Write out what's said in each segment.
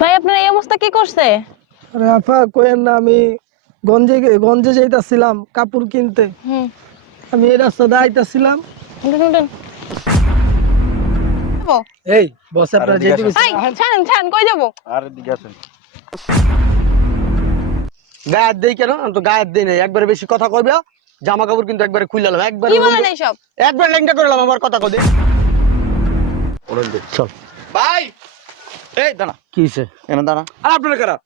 ভাই আপনার এই অবস্থা কি করছে? আরে আফা কোয়েন না, আমি গঞ্জে যাইতাছিলাম কাপড় কিনতে। আমি এই রাস্তা দিয়ে আইতাছিলাম। উঠেন উঠেন। যাবো? এই বস আপনারা যেতে গেছে। এই, ছাড়েন ছাড়েন, কই যাবো? আরে দিকে আসেন। গায়ের দেই কেন? আমি তো গায়ের দেই নাই। একবারে বেশি কথা কইবে, জামা কাপড় কিন্তু একবারে খুইলালাম। একবারে কি বলেন এইসব? একবার লেঙ্গা করলাম, আমার কথা কই দে। ওরেন দে চল। ভাই এই দাঁড়া, কি হইছে? এনে দাঁড়া। আর আপনারা কারা?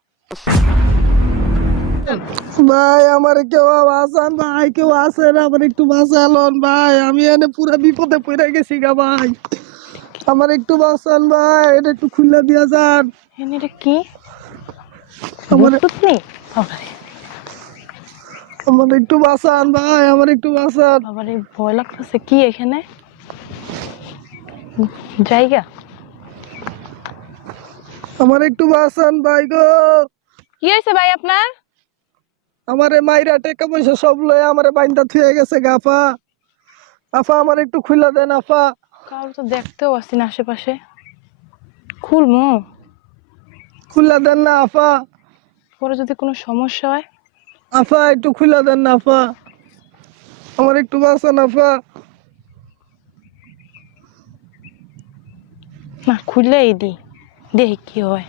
ভাই আমার কেউ বাঁচান, ভাই কেউ আসেন, আমার একটু বাঁচালন ভাই, আমি এনে পুরো বিপদে পড়ে গেছি গা ভাই, আমার একটু বাঁচান ভাই, এটা একটু খুলে দিয়া যান। এটা কি? আমার ব্লুটুথ নেই? বাবারে আমার একটু বাঁচান ভাই, আমার একটু বাঁচান। বাবারে, ভয় লাগতেছে। কি এখানে জায়গা? আমার একটু বাঁচান ভাই গো। কি হয়েছে ভাই আপনার? আমারে মাইরা টাকা পয়সা সব লয়ে আমারে বাইন্দা থুয়ে গেছে গাফা। আফা আমার একটু খুলে দেন আফা। কারো তো দেখতেও আসছি না আশেপাশে। খুলমু? খুলে দেন না আফা। পরে যদি কোনো সমস্যা হয়? আফা একটু খুলে দেন না আফা, আমার একটু বাঁচান আফা। না, খুললেই দি, দেখি কি হয়।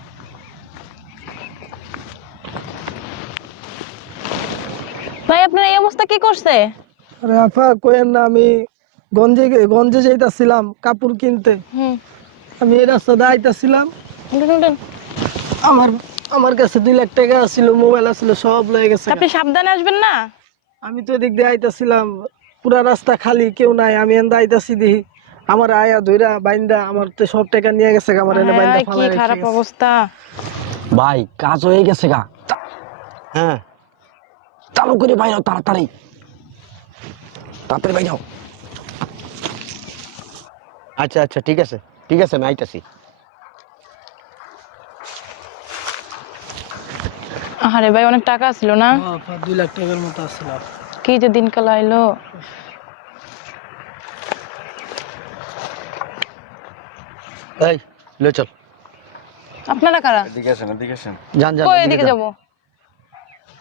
ভাই আপনার এই অবস্থা কি করছে? আরে আফা কোয়েন না, আমি গঞ্জে যাইতাছিলাম কাপড় কিনতে। আমি এই রাস্তা দিয়ে আইতাছিলাম। উঠেন উঠেন। আমার আমার কাছে 2 লাখ টাকা ছিল, মোবাইল আছিল, সব লয়ে গেছে। আপনি সাবধানে আসবেন না? আমি তো এদিক দিয়ে আইতাছিলাম, পুরা রাস্তা খালি, কেউ নাই। আমি এন্দা আইতাছি দেখি আমার আয়া ধইরা বাইন্দা আমার তো সব টাকা নিয়ে গেছে, আমার এনে বাইন্দা কি ফালা রেখে খারাপ গেছে। অবস্থা। ভাই কাজ হয়ে গেছে গা। হ্যাঁ, চালু করে বাইরে তাড়াতাড়ি তাড়াতাড়ি বাইরে। আচ্ছা আচ্ছা, ঠিক আছে ঠিক আছে, আমি আইতাছি। আরে ভাই, অনেক টাকা ছিল না? আফা 2 লাখ টাকার মতো আছিল। কি যে দিনকাল আইলো। এই লে চল। আপনারা কারা? এদিকে আসেন, এদিকে আসেন। যান যান, কই এদিকে এদিকে যান। যাবো?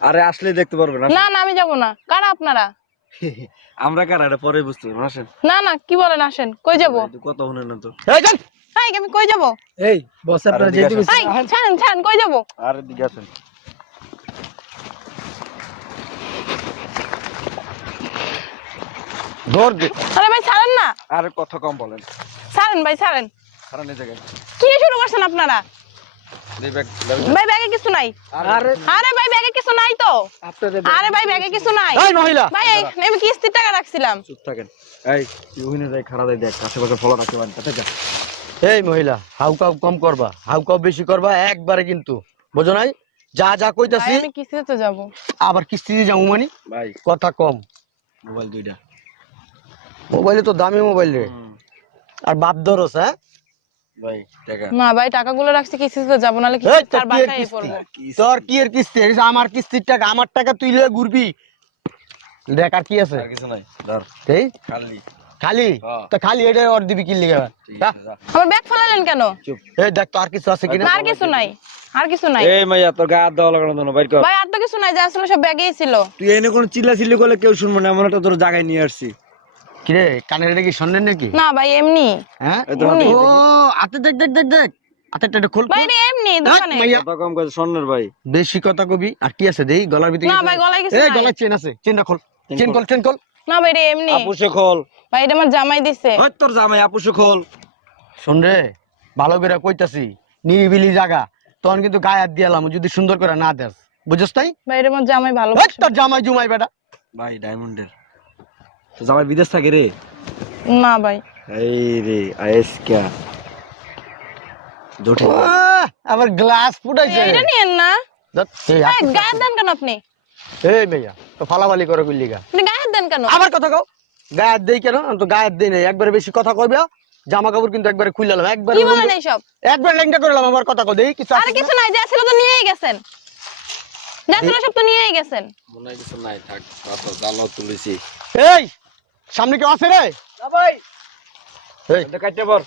আরে আসলে দেখতে পারবেন। না না, আমি যাবো না। কারা আপনারা? আমরা কারা এটা পরে বুঝতে পারবেন। আসেন। না না, কি বলেন, আসেন। কই যাবো? কথা শুনেন না তো। এই যান। এই, আমি কই যাবো? এই বস আপনারা আরে যেতে দিকে গেছে। এই, ছাড়েন ছাড়েন, কই যাবো? আর এদিকে আসেন। ধর দে। আরে ভাই ছাড়েন না। আরে কথা কম বলেন। ছাড়েন ভাই, ছাড়েন। কারণ এই জায়গায় কি শুরু করছেন আপনারা? এই ব্যাগ ভাই ব্যাগে কিছু নাই। আরে আরে ভাই ব্যাগে কিছু নাই তো। আপনাদের আরে ভাই ব্যাগে কিছু নাই। এই মহিলা, ভাই আমি কিস্তির টাকা রাখছিলাম। চুপ থাকেন। এই তুই ওখানে যাই, খাড়া যাই, দেখ আশেপাশে ফলো রাখতে পারেন। তাতে যা। এই মহিলা, হাউকাউ কম করবা, হাউকাউ বেশি করবা একবারে, কিন্তু বুঝো নাই? যা যা ভাই কইতাছি আমি কিস্তিতে তো যাবো। আবার কিস্তি দিয়ে যাবো মানে? ভাই কথা কম। মোবাইল দুইটা। মোবাইলে তো দামি মোবাইল রে, আর বাপ ধরস। হ্যাঁ ভাই টাকা। না ভাই, টাকাগুলো রাখছি কিস্তিতে তো যাবো, নাহলে এই কিস্তি তোর তার কি এর বাসায় কিস্তি? পড়বো। তোর কি এর কিস্তি? এটা আমার কিস্তির টাকা, আমার টাকা তুই লয়ে ঘুরবি। দেখ আর কি আছে। আর কিছু নাই, ধর এই খালি। খালি হ্যাঁ। তো খালি এটা ওর দিবি কি লিগা? ঠিক আছে যা। আমার ব্যাগ ফেলালেন কেন? চুপ। এই দেখ তো আর কিছু আছে কিনা। না, আর কিছু নাই, আর কিছু নাই। এই মাইয়া তোর গা হাত দেওয়া লাগানো তো না, বাইর কর। ভাই আর তো কিছু নাই, যা আসলে সব ব্যাগেই ছিল। তুই এনে কোন চিল্লা চিল্লি করলে কেউ শুনবো না, এমন একটা তোর জায়গায় নিয়ে আসছি। কিরে কানের এটা কি শুনলেন নাকি? না ভাই এমনি। হ্যাঁ এই তো এমনি। ও আতে দেখ দেখ দেখ দেখ আতে এটা খোল। ভাই রে এমনি দোকানে। মাইয়া কথা কম কাছে স্বর্ণের ভাই। বেশি কথা কবি। আর কি আছে দেই গলার ভিতরে? না ভাই, গলায় কিছু এই নাই। গলায় চেন আছে, চেনটা খোল। চেন খোল, চেন খোল। না ভাই রে এমনি। আপুসে খোল। ভাই এটা আমার জামাই দিছে। ওই তোর জামাই, আপুসে খোল। শুন রে, ভালো করে কইতাছি, নিরিবিলি জায়গা, তখন কিন্তু গায়ে হাত দিয়ালাম যদি সুন্দর করে না দেস, বুঝছস তাই? ভাই এটা আমার জামাই ভালো। ওই তোর জামাই জুমাই বেটা। ভাই ডায়মন্ডের তো জামাই বিদেশ থাকে রে। না ভাই। এই রে আয়েশকা জোটে। আবার গ্লাস ফুটাইছে। এটা নিয়েন না। ধর, এই এই গায়ে দেন কেন আপনি? এই মেয়া তো ফালাফালি করে কইলি গা। আপনি গায়ে দেন কেন? আবার কথা কও। গায়ে হাত দেই কেন? আমি তো গায়ে হাত দেই নাই। একবারে বেশি কথা কইবে, জামা কাপড় কিন্তু একবারে খুইলালাম। একবারে কি বলেন এইসব? একবার লেঙ্গা করলাম, আমার কথা কও দেই কিছু আর আছে কিছু না? নাই, যা ছিল তো নিয়েই গেছেন। যা ছিল সব তো নিয়েই গেছেন। মনে হয় কিছু নাই, থাক কথা জালাও তুলেছি। এই সামনে কেউ আছে রে? না ভাই এই এটা কাটতে পর।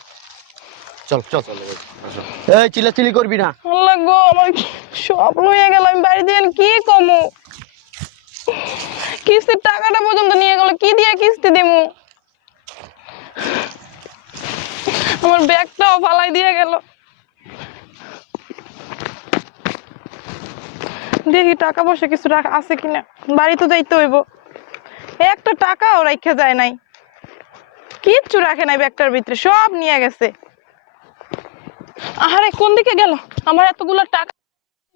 চল চল এই চিল্লাচিল্লি করবি না। আল্লাহ গো, আমার সব লইয়া গেল, আমি বাড়ি দিয়ে কি কমু? কিস্তির টাকাটা পর্যন্ত নিয়ে গেল, কি দিয়ে কিস্তি দিমু? আমার ব্যাগটাও ফালাই দিয়ে গেল। দেখি টাকা পয়সা কিছু আছে কিনা, বাড়ি তো যাইতে হইব। একটা টাকাও রাখা যায় নাই, কিচ্ছু রাখে নাই ব্যাগটার ভিতরে, সব নিয়ে গেছে। আহারে কোন দিকে গেল আমার এতগুলো টাকা?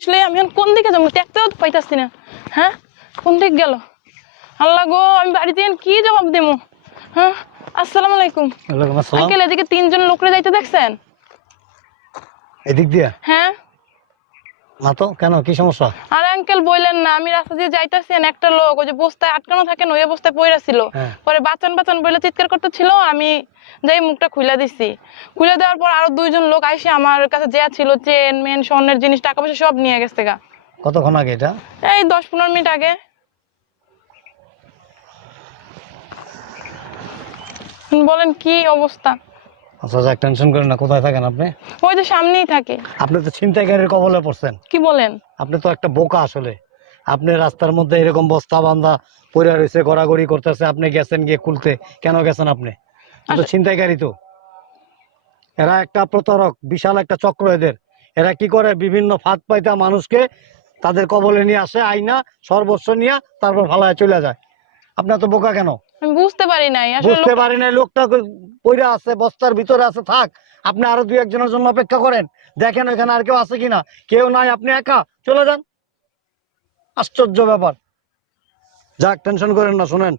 আসলে আমি এখন কোন দিকে যাবো, দেখতেও তো পাইতাছি না। হ্যাঁ, কোন দিক গেল? আল্লাহ গো, আমি বাড়িতে কি জবাব দেবো? হ্যাঁ, আসসালামু আলাইকুম। আঙ্কেল, এদিকে 3 জন লোকরে যাইতে দেখছেন? এদিক দিয়ে হ্যাঁ। না তো, কেন, কি সমস্যা? আর আঙ্কেল বললেন না, আমি রাস্তা দিয়ে যাইতেছি, একটা লোক ওই যে বস্তায় আটকানো থাকে না, ওই অবস্থায় পড়ে ছিল। পরে বাঁচান বাঁচান বলে চিৎকার করতেছিল, আমি যাই মুখটা খুলে দিছি। খুলে দেওয়ার পর আরো 2 জন লোক আইসে আমার কাছে যা ছিল চেন মেন স্বর্ণের জিনিস টাকা পয়সা সব নিয়ে গেছে গা। কতক্ষণ আগে এটা? এই 10-15 মিনিট আগে। বলেন কি অবস্থা? আচ্ছা যাক, টেনশন করেন না। কোথায় থাকেন আপনি? ওই যে সামনেই থাকে। আপনি তো ছিনতাইকারীর কবলে পড়ছেন। কি বলেন? আপনি তো একটা বোকা আসলে। আপনি রাস্তার মধ্যে এরকম বস্তা বান্ধা পড়ে রয়েছে, গড়াগড়ি করতেছে, আপনি গেছেন গিয়ে খুলতে। কেন গেছেন আপনি? তো ছিনতাইকারী তো। এরা একটা প্রতারক, বিশাল একটা চক্র এদের। এরা কি করে, বিভিন্ন ফাঁদ পাইতা মানুষকে তাদের কবলে নিয়ে আসে, আইনা সর্বস্ব নিয়ে তারপর ফালায় চলে যায়। আপনার তো বোকা কেন? আমি বুঝতে পারি নাই আসলে। বুঝতে পারি নাই, লোকটা পইরা আছে, বস্তার ভিতরে আছে, থাক। আপনি আরো 2-1 জনের জন্য অপেক্ষা করেন, দেখেন ওইখানে আর কেউ আছে কিনা। কেউ নাই, আপনি একা চলে যান। আশ্চর্য ব্যাপার। যাক, টেনশন করেন না। শুনেন,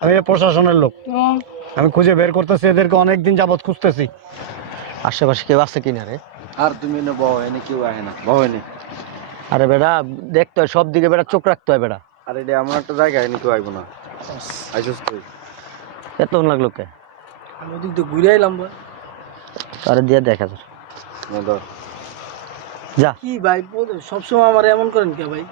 আমি প্রশাসনের লোক, আমি খুঁজে বের করতেছি এদেরকে, অনেকদিন যাবত খুঁজতেছি। আশেপাশে কেউ আছে কিনা রে? আর তুমি এনে বউ এনে কেউ আহে না, বউ এনে। আরে বেটা, দেখতে হয় সব দিকে, বেটা চোখ রাখতে হয় বেটা। আর এটা এমন একটা জায়গা এনে কেউ আইব না। আইসুস তুই? এতক্ষণ লাগলো কে? আমি ওদিক দিয়ে ঘুরে আইলাম ভাই। তারে দিয়ে দেখা তোর। যা। কি ভাই, সবসময় আমার এমন করেন কে ভাই?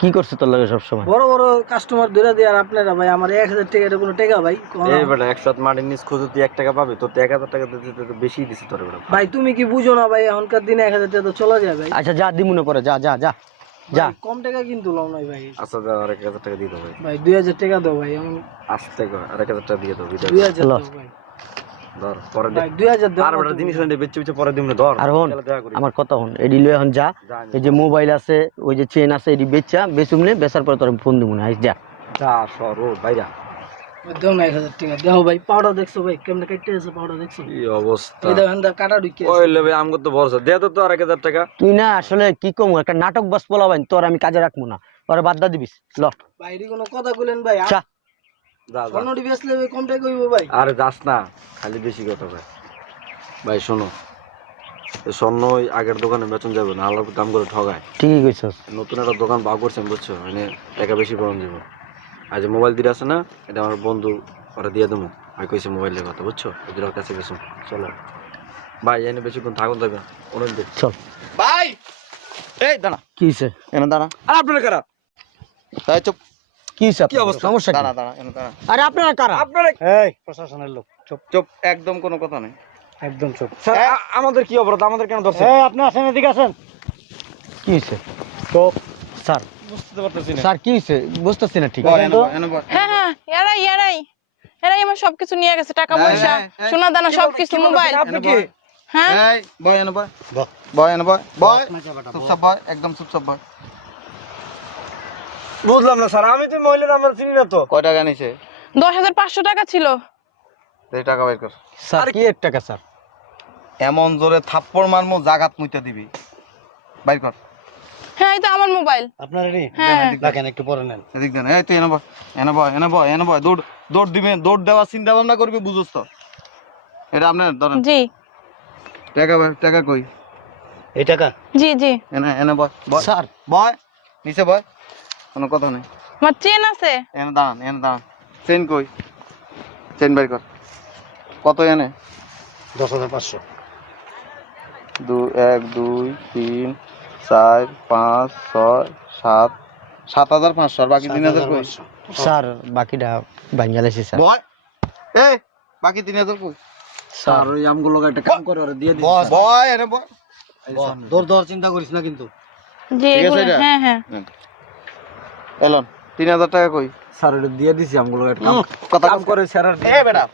কি করছে তোর লাগে সবসময়? বড় বড় কাস্টমার ধরে দিয়ে আর আপনারা ভাই আমার 1000 টাকা, এটা কোনো টাকা ভাই? এই বেটা, 100 মাটির নিচ খুঁজে তুই 1 টাকা পাবি? তোর তো 1000 টাকা দিতে তো বেশি দিছি তোর বেটা। ভাই তুমি কি বুঝো না ভাই, এখনকার দিনে 1000 টাকা তো চলে যায় ভাই। আচ্ছা যা, দিমুনে পরে যা যা যা যা। ভাই, কম টাকা কিন্তু লও নাই ভাই। আচ্ছা দাও, আর 1000 টাকা দিয়ে দাও ভাই। ভাই 2000 টাকা দাও ভাই। আমি আসতে কর, আর 1000 টাকা দিয়ে দাও। 2000 দাও ভাই। ধর পরে ভাই 2000 দাও। আর বেটা জিনিস এনে বেচে বেচে পরে দিমনে ধর। আর হন, আমার কথা হন, এডি লয়ে এখন যা। এই যে মোবাইল আছে, ওই যে চেন আছে, এডি বেচা, বেচুমনে, বেচার পরে তোর ফোন দিমুনে। আইস যা যা সরো বাইরা। দাও না 1000 টাকা দাও ভাই। পাউডার দেখছো ভাই কেমনে কাটতে আছে? পাউডার দেখছো? কি অবস্থা! এই দেখেন দা কাটা ঢুকে আছে। ওই লেবে আমগো তো ভরসা দে তো আর 1000 টাকা। তুই না আসলে কি কম, একটা নাটক বাস পোলাবাইন, তোর আমি কাজে রাখবো না, ওরে বাদ দা দিবিস। ল বাইরে কোনো কথা বলেন ভাই। চা। যা যা। স্বর্ণটি বেচলে কম টাকা হইব ভাই। আরে যাস না, খালি বেশি কথা ভাই। ভাই শোনো, এই স্বর্ণ ওই আগের দোকানে বেচন যাবে না, আল্লাহর দাম করে ঠগায়। ঠিকই কইছস। নতুন একটা দোকান বাগ করছেন বুঝছো, মানে টাকা বেশি পাওয়া যাবে। আর যে মোবাইল দিয়ে আছে না, এটা আমার বন্ধু, ওরা দিয়ে দেবো। আমি কইছি মোবাইলের কথা বুঝছো, ওদের কাছে গেছো। চলো ভাই, এনে বেশিক্ষণ থাকুন যাবে অনেক দিন। চল ভাই এই দাঁড়া। কি হইছে? এনে দাঁড়া। আর আপনারা কারা? তাই চুপ। কি হইছে? কি অবস্থা? সমস্যা কি? দাঁড়া দাঁড়া, এনে দাঁড়া। আরে আপনারা কারা? আপনারা এই প্রশাসনের লোক, চুপ চুপ, একদম কোনো কথা নেই। একদম চুপ। স্যার আমাদের কি অপরাধ? আমাদের কেন ধরছেন? এই আপনি আসেন, এদিকে আসেন। কি হইছে? চুপ। স্যার, বুঝতে পারতেছি না। স্যার কি হইছে বুঝতেছি না ঠিক। হ্যাঁ হ্যাঁ, এরাই এরাই এরাই আমার সবকিছু নিয়ে গেছে, টাকা পয়সা সোনা দানা সবকিছু, মোবাইল। আপনি কি? হ্যাঁ এই বয় এনে বয়। বাহ। বয় এনে বয়। বয় চুপচাপ বয়, একদম চুপচাপ বয়। বুঝলাম না স্যার, আমি তো মহিলার আমার চিনি না তো। কয় টাকা নিছে? 10,500 টাকা ছিল। এই টাকা বাইর কর। স্যার কি এক টাকা স্যার? এমন জোরে থাপ্পড় মারমু জাগাত মুইতে দিবি। বাইর কর। হ্যাঁ, এটা আমার মোবাইল। আপনার রেডি? হ্যাঁ। দেখেন একটু পরে নেন। এদিক দেন। এই তুই এনে বয়, এনে বয়, এনে বয়, এনে বয়। দৌড় দৌড় দিবে, দৌড় দেওয়া চিন্তা ভাবনা করবি, বুঝছ তো? এটা আপনার ধরেন। জি টাকা টাকা কই? এই টাকা? জি জি। এনে এনে বয়, বয় স্যার বয়, নিচে বয়, কোনো কথা নেই। আমার চেন আছে। এনে দাঁড়ান, এনে দাঁড়ান। চেন কই? চেন বাইর কর। কত এনে? 10,500। 1 2 3 4 5 6 7 7,500 আর বাকি 3,000 কই? স্যার বাকিটা বাঙ্গালেছি স্যার। বয়। এই বাকি 3,000 কই? স্যার ওই আমগুলো একটা কাম করে ওরা দিয়ে দিছি বস বয় এনে বয় দর দর চিন্তা করিস না কিন্তু। জি ঠিক আছে এগুলো এটা? হ্যাঁ হ্যাঁ এলন 3000 টাকা কই স্যার এটা দিয়ে দিছি আমগুলো একটা কথা কাম করে স্যার আর এ বেটা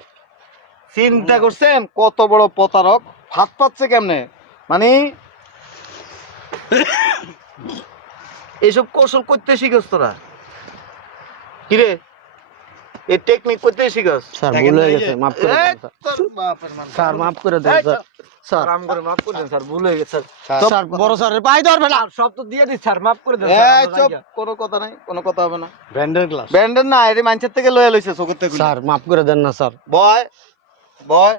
চিন্তা করছেন কত বড় প্রতারক হাত পাচ্ছে কেমনে মানে এইসব কৌশল করতে শিখস তোরা কিরে এই টেকনিক করতে শিখস স্যার ভুল হয়ে গেছে মাফ করে দেন স্যার মাফ করে দেন স্যার স্যার আরাম করে মাফ করে দেন স্যার ভুল হয়ে গেছে স্যার বড় স্যারের পায়ে ধরবে না সব তো দিয়ে দিছি স্যার মাফ করে দেন এই চুপ কোনো কথা নাই কোনো কথা হবে না ব্র্যান্ডের গ্লাস ব্যান্ডের না এর মানছের থেকে লয়ে লইছে চোখের থেকে স্যার মাফ করে দেন না স্যার বয় বয়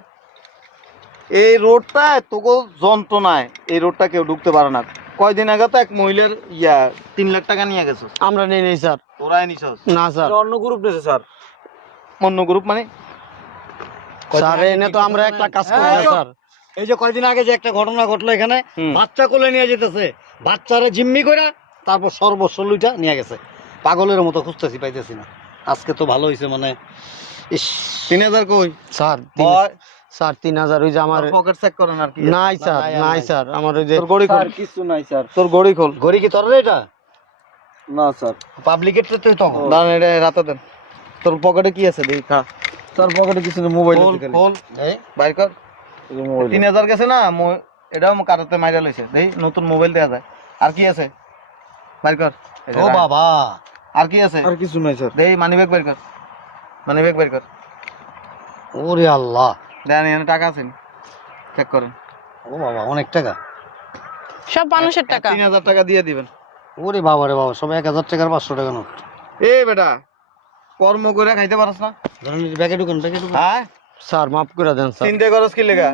এই রোডটা তোকে যন্ত্রণায় এই রোডটা কেউ ঢুকতে পারে না কয়দিন আগে তো এক মহিলার 3 লাখ টাকা নিয়ে গেছো আমরা নেই নেই স্যার তোরাই নিছস না স্যার অন্য গ্রুপ নিয়েছে স্যার অন্য গ্রুপ মানে স্যার এনে তো আমরা একটা কাজ করি না স্যার এই যে কয়দিন আগে যে একটা ঘটনা ঘটলো এখানে, হুম। বাচ্চা কোলে নিয়ে যেতেছে, বাচ্চারে জিম্মি করে তারপর সর্বস্ব লুইটা নিয়ে গেছে। পাগলের মতো খুঁজতেছি, পাইতেছি না। আজকে তো ভালো হয়েছে, মানে ইস 3000 কই স্যার বয় স্যার 3000 ওই যে আমার পকেট চেক করেন আর কি নাই স্যার নাই, নাই নাই। স্যার আমার ওই যে তোর গড়ি খোল স্যার কিছু নাই স্যার তোর গড়ি খোল ঘড়ি কি তোর রে এটা? না স্যার পাবলিকের তো তো দাঁড়ান এটা রাতে দেন তোর পকেটে কি আছে দেখি খা স্যার পকেটে কিছু নেই মোবাইল খোল খোল বাইর কর 3000 গেছে না এটাও কাটাতে মাইরা লইছে দেই নতুন মোবাইল দেয়া যায় আর কি আছে বাইর কর এই যে ও রাখ। বাবা, আর কি আছে আর কিছু নাই স্যার দেই মানি ব্যাগ বাইর কর মানি ব্যাগ বাইর কর ওরে আল্লাহ, দেন এখানে টাকা আছে চেক করেন ও বাবা, অনেক টাকা। সব মানুষের টাকা 3000 টাকা দিয়ে দিবেন ওরে বাবা রে বাবা, সব 1000 টাকার 500 টাকা নোট। এ বেটা কর্ম করে খাইতে পারছ না ধরেন ব্যাগে ঢুকান, ব্যাগে ঢুকান। হ্যাঁ স্যার মাফ করে দেন স্যার চিন্তা করস কি লেগা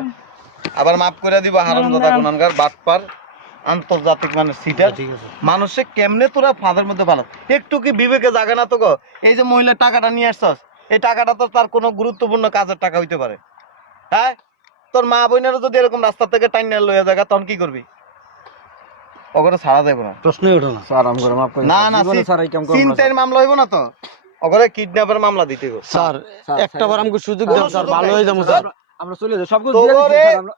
আবার মাফ করে দিব হারামজাদা গুনাহগার বাটপার আন্তর্জাতিক মানে সিটার ঠিক আছে। মানুষে কেমনে তোরা ফাঁদের মধ্যে পালো একটু কি বিবেকে জাগে না তো গো এই যে মহিলার টাকাটা নিয়ে আসছস এই টাকাটা তো তার কোনো গুরুত্বপূর্ণ কাজের টাকা হইতে পারে হ্যাঁ তোর মা বোনেরও যদি এরকম রাস্তা থেকে টাইনা লইয়া জায়গা তখন কি করবি ওগুলো ছাড়া যাবে না প্রশ্নই ওঠে না। স্যার আরাম করে মাফ করে না না স্যার এই কাম করব না চিন্তার মামলা হইব না তো ওগুলো কিডন্যাপের মামলা দিতে গো স্যার স্যার, একটা বার আমাকে সুযোগ দেন স্যার ভালো হয়ে যাবো স্যার আমরা চলে যাই সব কিছু দিয়ে দিছি তোরে স্যার আমরা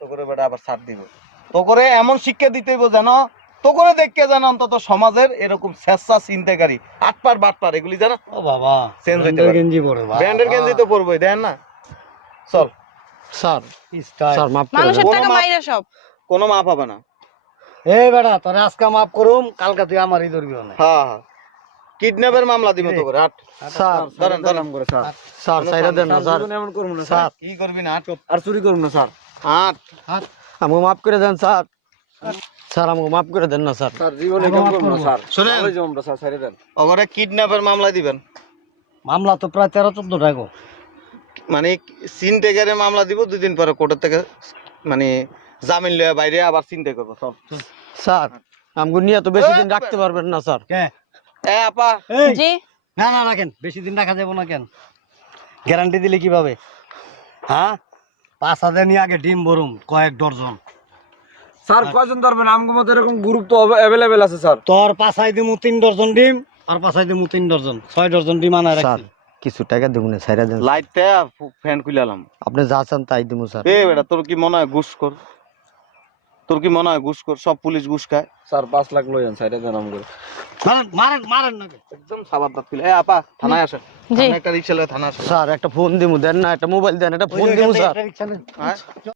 তোরে বেটা আবার ছাড় দিব তোরে এমন শিক্ষা দিতে হইব জানো তোরে দেখকে জানো অন্তত সমাজের এরকম স্বেচ্ছা চিন্তাকারী আটপার বাটপার এগুলি জানো ও বাবা, চেঞ্জ হইতে ব্র্যান্ডের পারে। গেঞ্জি পরে বাবা। ব্র্যান্ডের গেঞ্জি তো পরবই দেন না চল স্যার স্টাইল। স্যার মাফ করে মানুষের দেন কোনো টাকা মাপ- মাইরা সব কোনো মাপ হবে না এই বেটা, তোরে আজকে মাফ করুম, কালকা তুই আমারই ধরবি না। হ্যাঁ হ্যাঁ কিডন্যাপের মামলা দিব তো করে হাট স্যার ধরেন ধরেন আরাম করে স্যার স্যার সাইরা দেন না স্যার জীবনে এমন করব না স্যার স্যার কি করবি না হাট আর চুরি করব না স্যার হাট আমাকে মাফ করে দেন স্যার স্যার আমাকে মাফ করে দেন না স্যার স্যার জীবনে কাম করব না স্যার শুনেন ভালোই যাবো আমরা স্যার ছেড়ে দেন ওরে কিডন্যাপের মামলা দিবেন মামলা তো প্রায় 13-14 টাকা। মানে চিনটেকারের মামলা দিব 2 দিন পরে কোর্টের থেকে মানে জামিন লয়ে বাইরে আবার চিন্তা করবো সব স্যার আমাকে নিয়ে তো বেশি দিন রাখতে পারবেন না স্যার কে? এ আপা এই, জি না না না, কেন বেশি দিন রাখা যাবো না কেন? গ্যারান্টি দিলে কিভাবে? হ্যাঁ, 5000 নিয়ে আগে ডিম ভরুম কয়েক ডজন। স্যার কয়জন ধরবেন আমগো মতো এরকম গ্রুপ তো अवेलेबल আছে স্যার তোর পাছাই দিমু 3 ডজন ডিম, আর পাছাই দিমু 3 ডজন, 6 ডজন ডিম আনা স্যার রাখছি। কিছু টাকা দেবো না সাইরা দেন লাইটটা ফ্যান খুলালাম আপনি যা চান তাই দেবো স্যার এ বেটা তোর কি মনে হয় ঘুষ কর তোর কি মনে হয় ঘুষ কর সব পুলিশ ঘুষ খায় স্যার 5 লাখ লই যান ছেড়ে দেন আমগো মারেন মারেন মারেন না। একদম সাবাদ দাঁত খুলে এ আপা থানায় আসেন জি একটা রিক্সা লয়ে থানায় আসেন স্যার একটা ফোন দিমু দেন না একটা মোবাইল দেন একটা ফোন দিমু স্যার হ্যাঁ